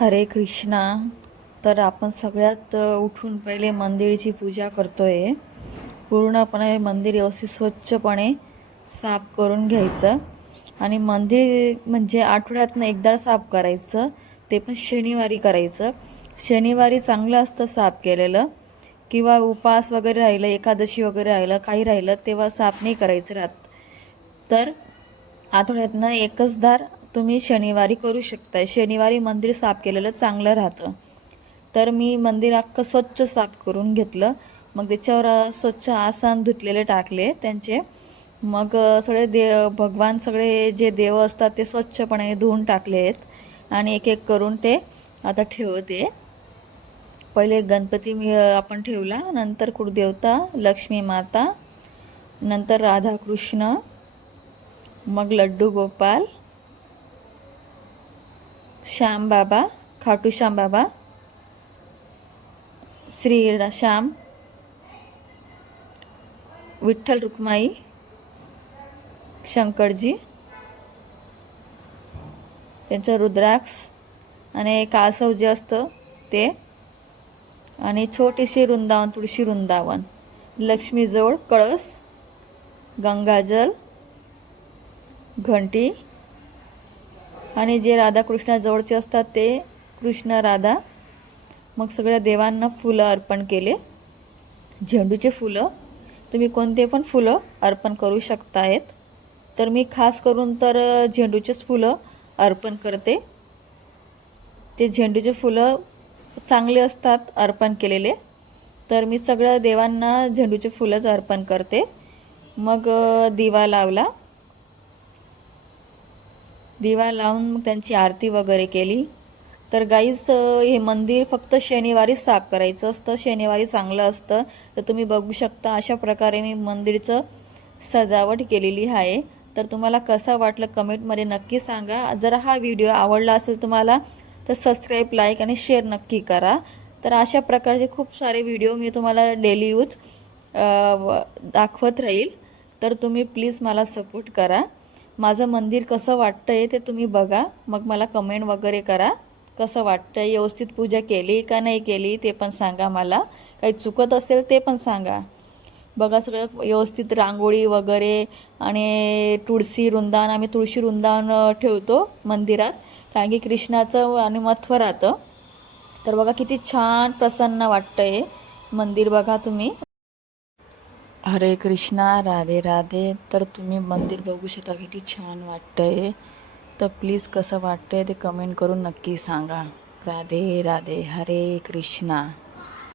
हरे कृष्णा. तर आपण सगळ्यात उठून पहिले मंदिराची पूजा करतोय. पूर्णपणे मंदिर व्यवस्थित स्वच्छपणे साफ करून घ्यायचं. आणि मंदिर म्हणजे आठवड्यातनं एकदा साफ करायचं, ते पण शनिवारी करायचं. शनिवारी चांगलं असतं साफ केलेलं. किंवा उपवास वगैरे राहिलं, एकादशी वगैरे राहिलं, काही राहिलं तेव्हा साफ नाही करायचं राहत. तर आठवड्यातनं एकच दार तुम्ही शनिवारी करू शकताय. शनिवारी मंदिर साफ केलेलं चांगलं राहतं. तर मी मंदिर अख्खं स्वच्छ साफ करून घेतलं. मग त्याच्यावर स्वच्छ आसन धुतलेले टाकले त्यांचे. मग सगळे भगवान सगळे जे देव असतात ते स्वच्छपणे धुवून टाकले आहेत. आणि एक एक करून ते आता ठेवते. पहिले गणपती आपण ठेवला, नंतर कुळदेवता लक्ष्मी माता, नंतर राधाकृष्ण, मग लड्डू गोपाल, श्याम बाबा, खाटू श्याम बाबा, श्री श्याम, विठ्ठल रुक्माई, शंकरजी, त्यांचं रुद्राक्ष आणि कासव जे असतं ते, आणि छोटीशी वृंदावन, तुळशी वृंदावन, लक्ष्मीजवळ कळस, गंगाजल, घंटी, आणि जे राधाकृष्णाजवळचे असतात ते कृष्ण राधा. मग सगळ्या देवांना फुलं अर्पण केले. झेंडूचे फुलं, तुम्ही कोणते पण फुलं अर्पण करू शकतायत. तर मी खास करून तर झेंडूचेच फुलं अर्पण करते. ते झेंडूचे फुलं चांगले असतात अर्पण केलेले. तर मी सगळ्या देवांना झेंडूचे फुलंच अर्पण करते. मग दिवा लावला. दिवा लावून मग त्यांची आरती वगैरे केली. तर गाईस, हे मंदिर फक्त शनिवारीच साफ करायचं असतं. शनिवारी चांगलं असतं. तर तुम्ही बघू शकता अशा प्रकारे मी मंदिरचं सजावट केलेली आहे. तर तुम्हाला कसं वाटलं कमेंटमध्ये नक्की सांगा. जर हा व्हिडिओ आवडला असेल तुम्हाला तर सबस्क्राईब, लाईक आणि शेअर नक्की करा. तर अशा प्रकारचे खूप सारे व्हिडिओ मी तुम्हाला डेली यूज दाखवत राहील. तर तुम्ही प्लीज मला सपोर्ट करा. माझं मंदिर कसं वाटतं आहे ते तुम्ही बघा. मग मला कमेंट वगैरे करा कसं वाटतं, व्यवस्थित पूजा केली का नाही केली ते पण सांगा मला. काही चुकत असेल ते पण सांगा. बघा सगळं व्यवस्थित रांगोळी वगैरे, आणि तुळशी वृंदावन, आम्ही तुळशी वृंदावन ठेवतो मंदिरात, कारण की कृष्णाचं आणि महत्त्व राहतं. तर बघा किती छान प्रसन्न वाटतं हे मंदिर. बघा तुम्ही. हरे कृष्णा, राधे राधे. तर तुम्ही मंदिर बघू शकता किती छान वाटतंय. तर प्लीज कसं वाटतंय ते कमेंट करून नक्की सांगा. राधे राधे. हरे कृष्णा.